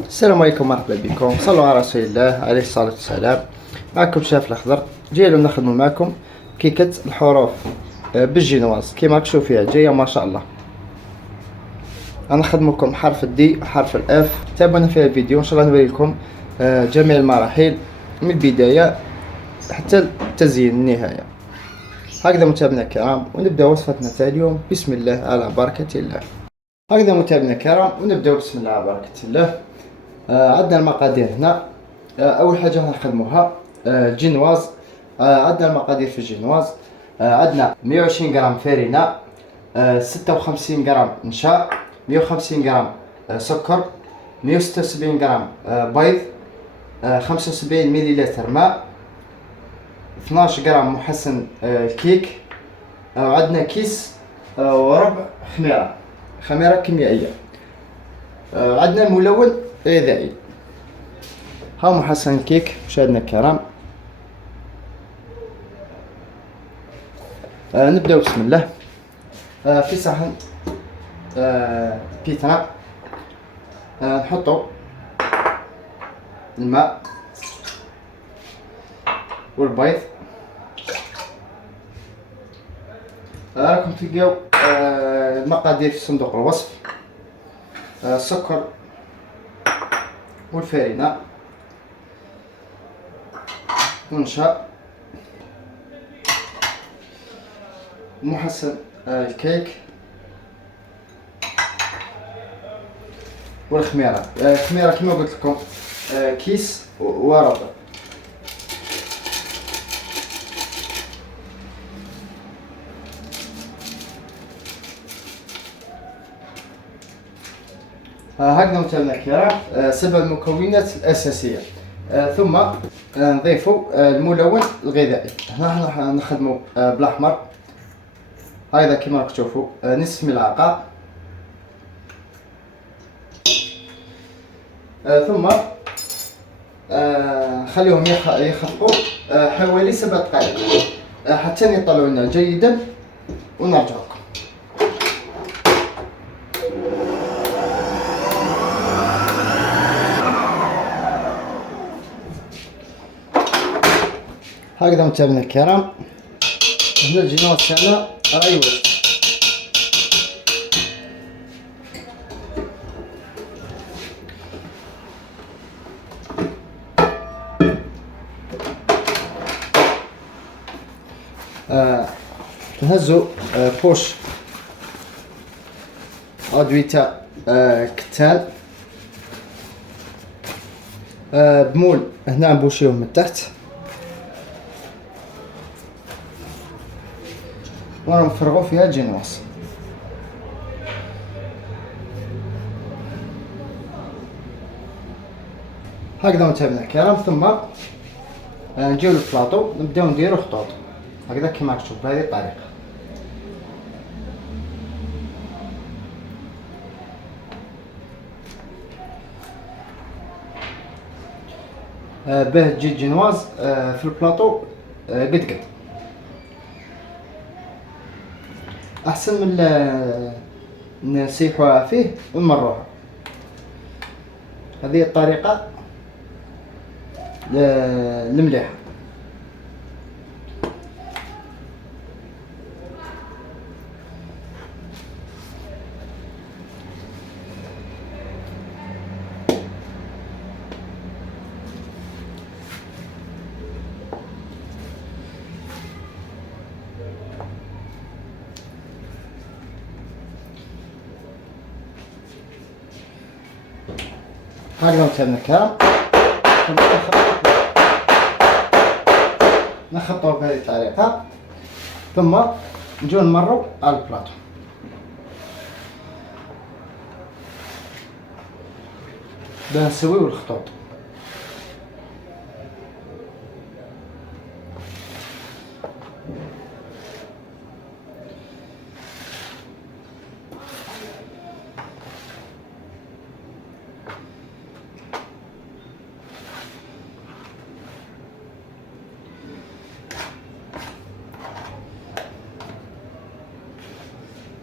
السلام عليكم، مرحبا بكم. صلوا على رسول الله عليه الصلاة والسلام. معكم شاف الأخضر. جاي اليوم نخدمو معكم كيكة الحروف بالجينواز. كيما راك تشوف فيها جاية ما شاء الله. غنخدمو حرف الدي وحرف الاف. تابعونا في الفيديو ان شاء الله نوري لكم جميع المراحل من البداية حتى التزيين النهاية. هكذا متابعينا الكرام، ونبدأ وصفتنا تاع اليوم. بسم الله على بركة الله. هكذا متابعينا الكرام، ونبدأ بسم الله على بركة الله. عندنا المقادير هنا. اول حاجه غنخدموها الجينواز. عندنا المقادير في الجينواز. عندنا 120 غرام فرينه، 56 غرام نشا، 150 غرام سكر، 176 غرام بيض، 75 مليلتر ماء، 12 غرام محسن الكيك. عندنا كيس وربع خميره كيميائيه. عندنا الملون غذائي. ها محسن الكيك مشاهدينا الكرام. نبداو بسم الله. في صحن بيتنا نحطو الماء والبيض. راكم تلقاو المقادير في صندوق الوصف. السكر والفرينه ونشا، محسن الكيك والخميره. الخميره كما قلت لكم كيس وربع. هكذا متابعينا الكرام 7 المكونات الاساسيه. ثم نضيفوا الملون الغذائي. هنا راح نخدموا بالاحمر. هذا كما راكم تشوفوا نصف ملعقه. ثم خليهم يخفقوا حوالي 7 دقائق حتى يطلعوا لنا جيدا ونرجع لكم. هكذا متابعينا الكرام، هنا الجينواز تاعنا راه يوجد. نهزو بوش ادويتا كتان بمول. هنا نبوشيوه من التحت ونفرغو فيها الجينواز. هكذا متابعينا الكرام. ثم نجيو للبلاطو نبداو نديرو خطوط هكذا كيما راك تشوف بهذه الطريقه. باه تجي الجينواز في البلاطو قد احسن من نسيحوها فيه ونمروها. هذه الطريقه المليحه. هكذا متابعينا الكرام، نخطوه بهذه الطريقه. ثم نجيو نمرو على البلاطو. باه نسويو الخطوط.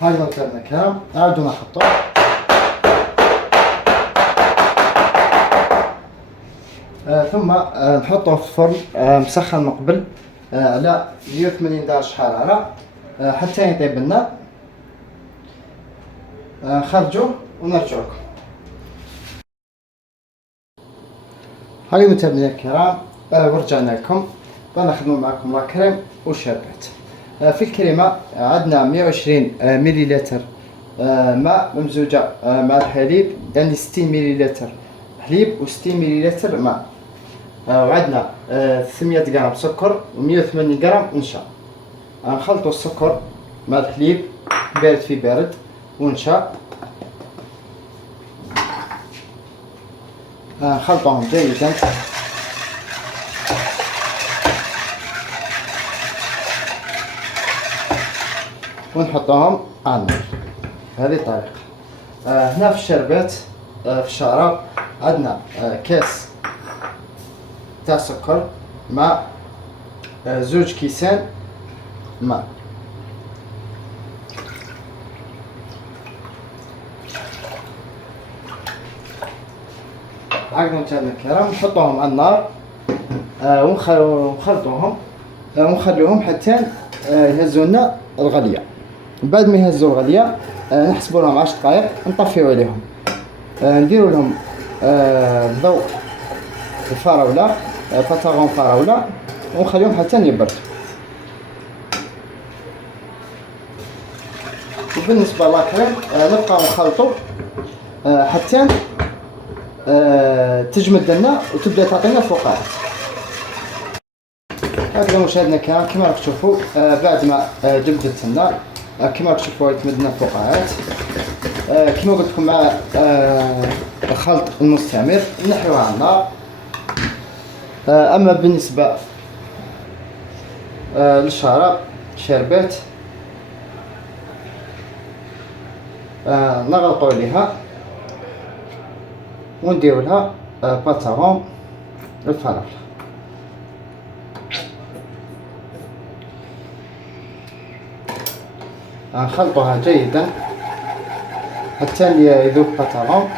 هكذا متابعينا الكرام، نعاودو نخطو. ثم نحطه في الفرن مسخن من قبل على 180 درجة حرارة حتى يطيب لنا. نخرجوه ونرجع لكم. هاي متابعينا الكرام، ورجعنا لكم ونخدموا معكم لا كريم وشربات. في الكريمة عندنا 120 مليلتر ماء ممزوجة مع الحليب، يعني 60 مليلتر حليب و60 مليلتر ماء. وعندنا 300 غرام سكر و180 غرام نشا. نخلطوا السكر مع الحليب بارد في بارد ونشا، نخلطهم جيدا ونحطهم على النار بهذه الطريقة. هنا في الشربات في الشراب عندنا كاس تاع سكر مع 2 كيسان ماء. هكذا متابعينا الكرام، نحطوهم على النار ونخلطوهم ونخلوهم حتى يهزوا لنا الغلية. بعد ما يهزوا الغلية نحسبوا لهم 10 دقائق، نطفيو عليهم، نديروا لهم ضوء الفراولة بطاغون فراولة ونخليهم حتى يبردوا. وبالنسبة للاكريم نبقاو نخلطوا حتى تجمد لنا وتبدا تعطينا فقاعات. هكذا مشاهدينا الكرام كما راكم تشوفوا بعد ما جمدت لنا كما راكم تشوفوا يتمد لنا فقاعات. كما قلت لكم مع الخلط المستمر نحيوها على النار. اما بالنسبه للشراب شربات نغلقوا عليها ونديروا لها بطاغون الفراولة. نخلطوها جيدا حتى يذوب بطاغون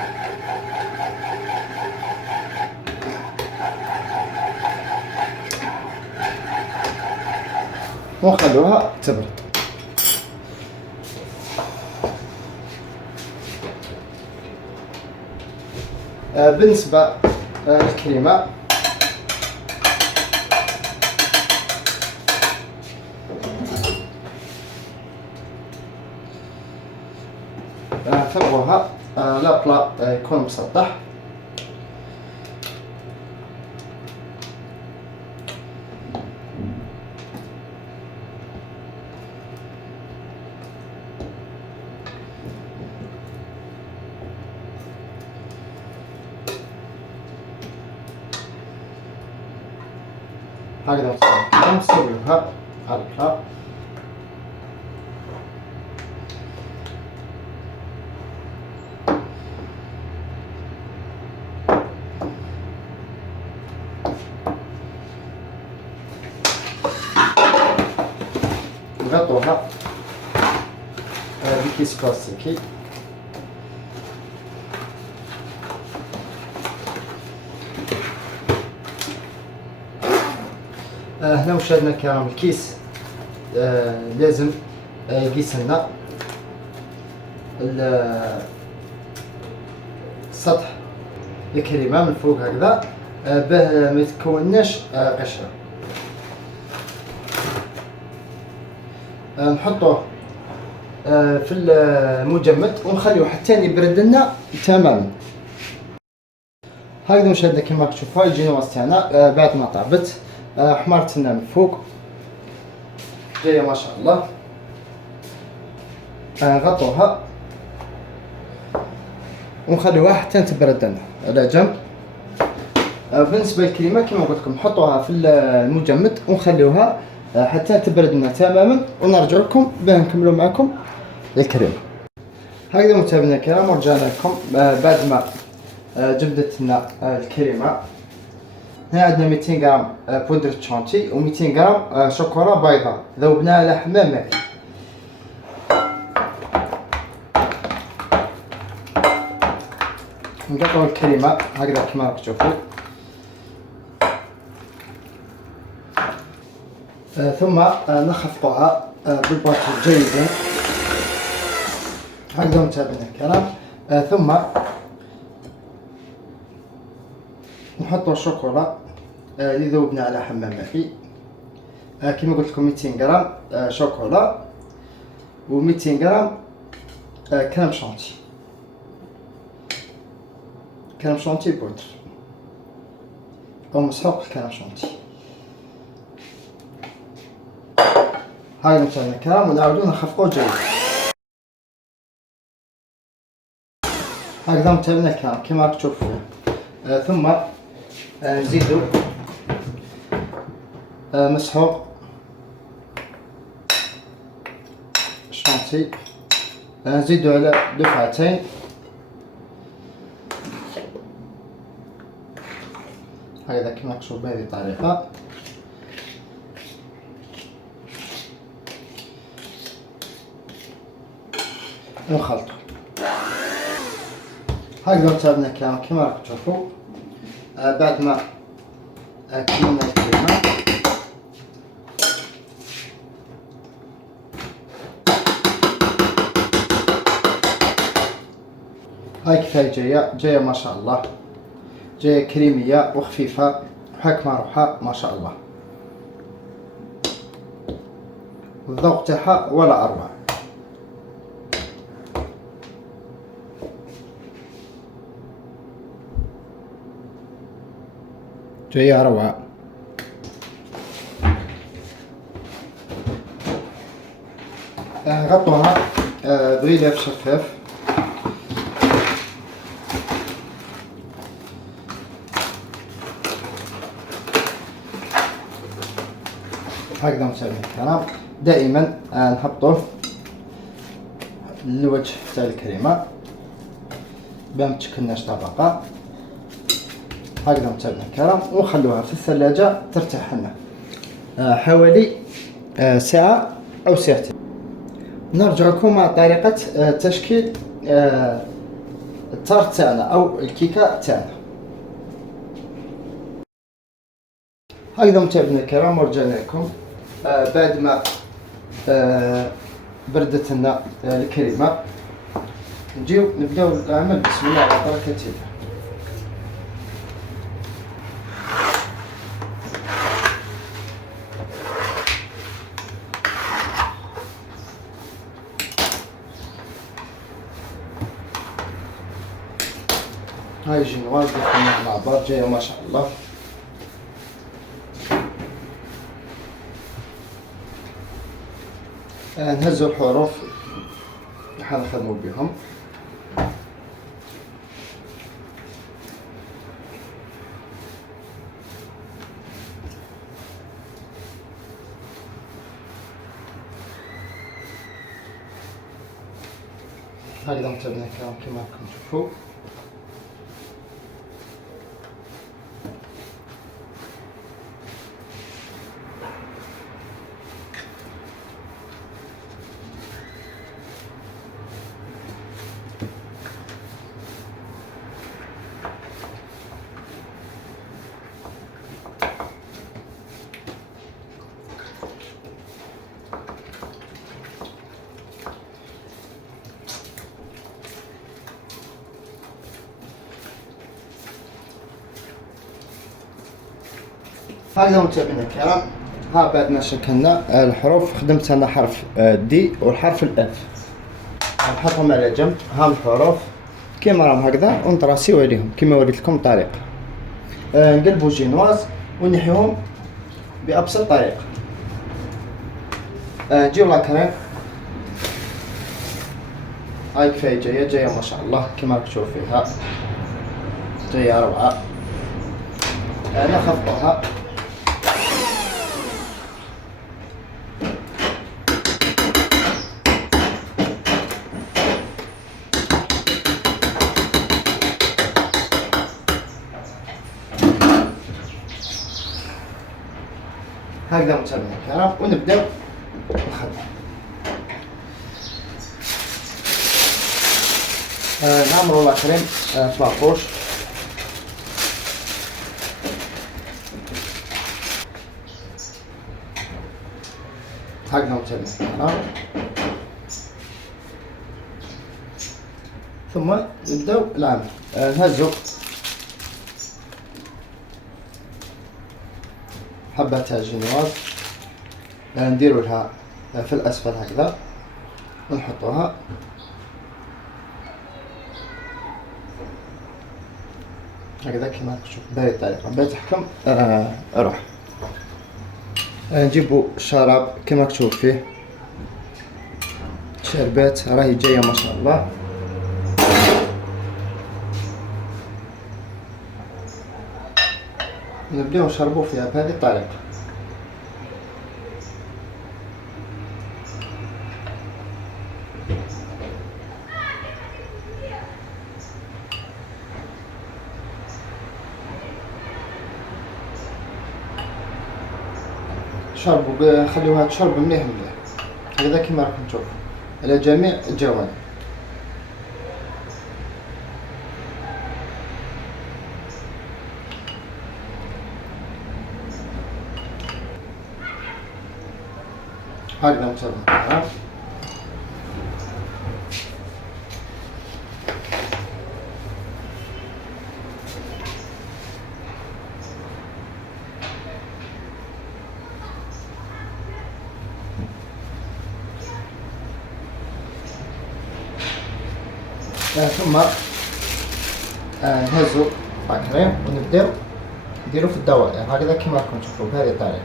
ونخلوها تبرد. بالنسبة للكريمة فرغوها لا بلا يكون مسطح. هكذا نسويوها على البلا. نغطوها بكيس بلاستيكي. هنا مشاهدينا الكرام الكيس لازم يقيس لنا سطح الكريمة من فوق هكذا باه ما يتكوناش قشرة. نحطوه في المجمد ونخليه حتى يبرد لنا تماما. هكذا مشاهدينا كما راكم تشوفوا الجينواز تاعنا بعد ما طابت حمرت لنا من فوق جايه ما شاء الله. نغطوها ونخليوها حتى تبرد لنا على جنب. بالنسبه للكريمه كما قلت لكم نحطوها في المجمد ونخليوها حتى تبرد لنا تماما ونرجع لكم باه نكملوا معكم الكريمه. هكذا متابعينا الكرام ورجعنا لكم بعد ما جبدت لنا الكريمه. هنا عندنا 200 غرام بودرة شانتي و 200 غرام شوكولا بيضاء ذوبناها على حمام ماء. نقطعوا الكريمة هكذا كما راكم تشوفوا ثم نخفقها بالباتر جيدا هكذا متابعينا الكرام. ثم نحط الشوكولا اللي ذوبنا على حمام مائي. كما قلت لكم 200 غرام شوكولا و 200 غرام كريم شانتي، كريم شانتي بودر او مسحوق الكريم شانتي. هاي متابعينا الكرام، ونعاودو نخفقو جيدا هكذا متابعينا الكرام كما راك تشوفون. ثم نزيدو مسحوق شانتي، نزيدو على دفعتين هكذا كما تشوف بهذه الطريقة. ونخلطو هكذا متابعينا الكرام كما راكم تشوفوا. بعد ما كملنا الكريمة هاي كفاية جاية ما شاء الله، جاية كريمية وخفيفة وحاكمة روحها ما شاء الله، والذوق تاعها ولا أروع. جاية روعة. نغطوها بغلاف شفاف هكذا متابعينا الكرام. دائما نحطوه للوجه تاع الكريمة باه متشكلناش طبقة هكذا متابعينا الكرام، ونخلوها في الثلاجة ترتاح لنا حوالي ساعة أو ساعتين. نرجع لكم مع طريقة تشكيل التارت تاعنا أو الكيكة تاعنا. هكذا متابعينا الكرام، ورجعنا لكم بعد ما بردت لنا الكريمة. نجيو نبداو العمل بسم الله على بركة الله. هاي جينواز دخلنا مع بعض جاية ما شاء الله. نهزو الحروف اللي حنخدمو بهم. هكذا متابعينا الكرام كما راكم تشوفوا. هكذا متابعينا الكرام، ها بعد ما شكلنا الحروف خدمت انا حرف دي والحرف الاف، نحطهم على جنب. ها الحروف كيما راهم هكذا ونطراسيو عليهم كيما وريت لكم الطريقه. نقلبو جينواز ونحيوهم بابسط طريقه. نجيو لاكريم، هاي كفايه جايه ما شاء الله كيما راك تشوف فيها جايه روعه. نخفقوها هكذا متابعينا الكرام، ونبداو نخدم. نعمرو لاكريم في لابوش. هكذا متابعينا الكرام. ثم نبداو العمل. نهزو حبة تاع الجينواز، نديرو لها في الاسفل هكذا ونحطوها. هكذا كيما راك تشوف بهذه الطريقة. باش تحكم روح. نجيبو الشراب كيما راك تشوف فيه شربات راهي جاية ما شاء الله. نبداو نشربو فيها بهذه الطريقة. شربوا، خليوها تشرب مليح مليح هكذا كيما راكم تشوفوا على جميع الجوانب. هكذا متابعينا. ثم نهزو الكريم ونبداو نديرو في الدوائر هكذا كيما راكم تشوفوا بهذه الطريقة.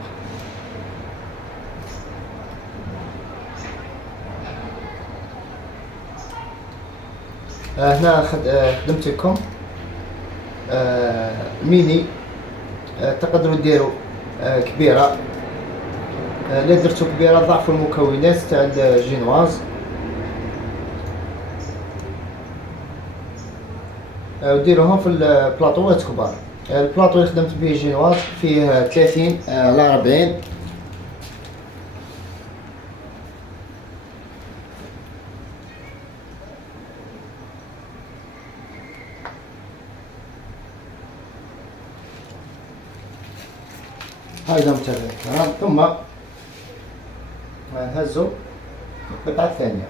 هنا خدمت لكم ميني، تقدروا ديروا كبيرة. لا درتو كبيرة ضعفوا المكونات تاع الجينواز. وديروهم في البلاطوات كبار. البلاطو اللي خدمت به جينواز فيه 30 على 40. هكذا متابعينا الكرام. ثم نهزو القطعة الثانية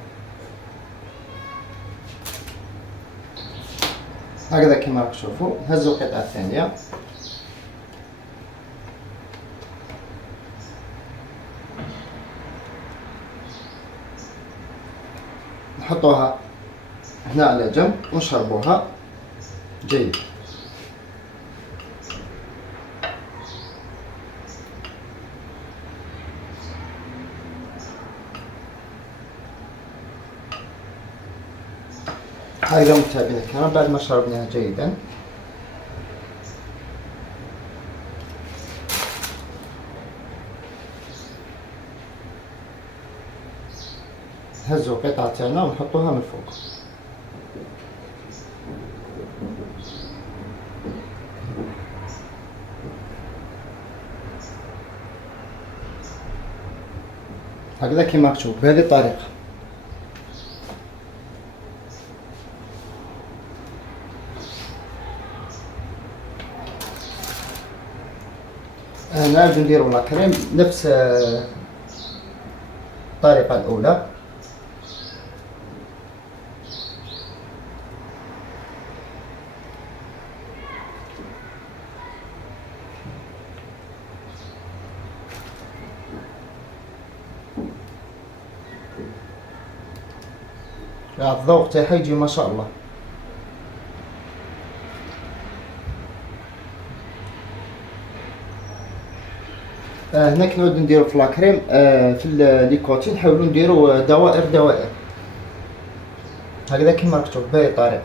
هكذا كما راكم تشوفوا. نهزو القطعة الثانية نحطوها هنا على جنب ونشربوها جيد. هكذا متابعينا الكرام بعد ما شربناها جيدا نهزو القطعة تاعنا ونحطوها من فوق. هكذا كيما تشوف بهذه الطريقة. نعاود نديرو لاكريم نفس الطريقة الأولى. الذوق تاعها يجي ما شاء الله. هنا كنعود نديرو في لاكريم في الليكوتين نحاولو نديرو دوائر هكذا كيما راك تشوف بهذه الطريقة.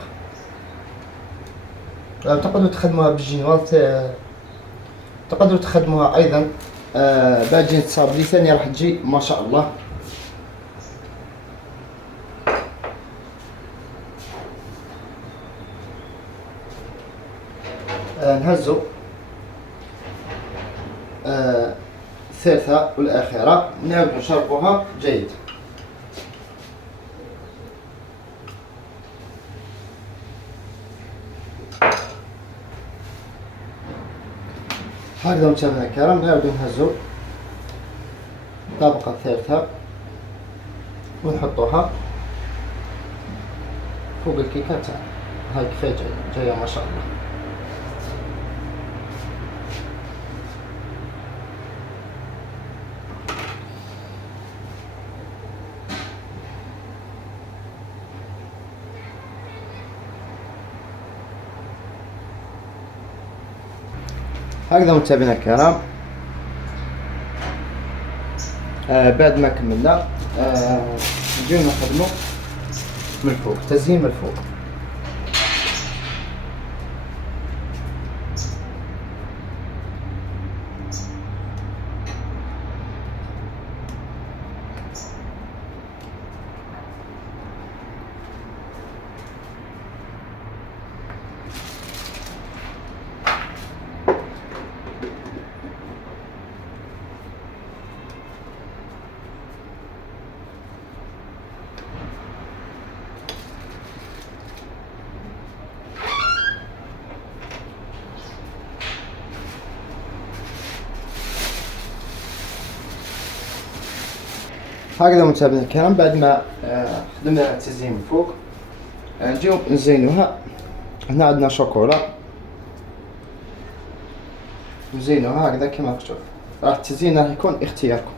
تقدروا تخدموها بالجينواز، تقدروا تخدموها ايضا باجين صابلي ثاني راح تجي ما شاء الله. نهزو الثالثة والأخيرة نعاود نشربوها جيد. هكذا متابعينا الكرام نعاودو نهزو الطبقة الثالثة ونحطوها فوق الكيكة تاعنا. هاي كيفاه جاية ما شاء الله. هكذا متابعينا الكرام، بعد ما كملنا نجيو نخدمو من الفوق، تزيين من الفوق. هكذا متابعينا الكرام، بعد ما خدمنا التزيين من فوق نجيو نزينوها. هنا عندنا شوكولا نزينوها هكذا كما راك تشوف. راح التزيين راح يكون اختياركم.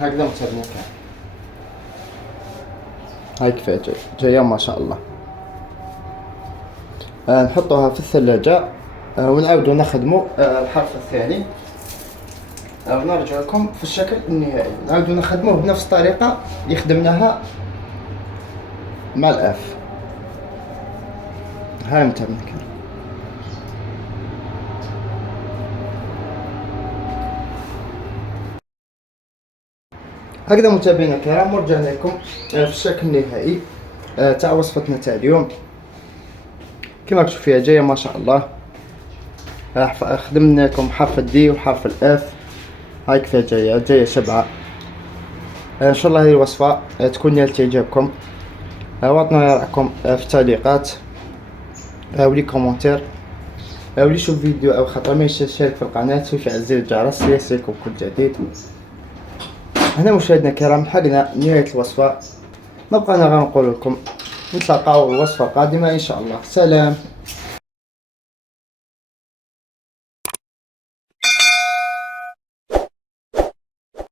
هكذا متابعينا الكرام، هاي كيفاه جاية ما شاء الله. نحطوها في الثلاجة ونعاودو نخدمو الحرف الثاني ونرجع لكم في الشكل النهائي. نعاودو نخدموه بنفس الطريقة اللي خدمناها مع الاف. هاي متابعينا الكرام. هكذا متابعينا الكرام، ورجعنا لكم في الشكل النهائي تاع وصفتنا تاع اليوم. كما تشوفوا فيها جايه ما شاء الله. راح خدمنا لكم حرف الدي وحرف الاف. هاي كيفاه جايه شبعه. ان شاء الله هذه الوصفه تكون نالت اعجابكم. واعطونا رايكم في التعليقات ولي كومنتير ولي يشوف فيديو او خطره ما يشترك في القناه ويفعل زر الجرس ليصلكم كل جديد. هنا مشاهدينا الكرام حقنا نهاية الوصفة. ما بقانا غير نقول لكم نتلاقاو الوصفة القادمة ان شاء الله. سلام.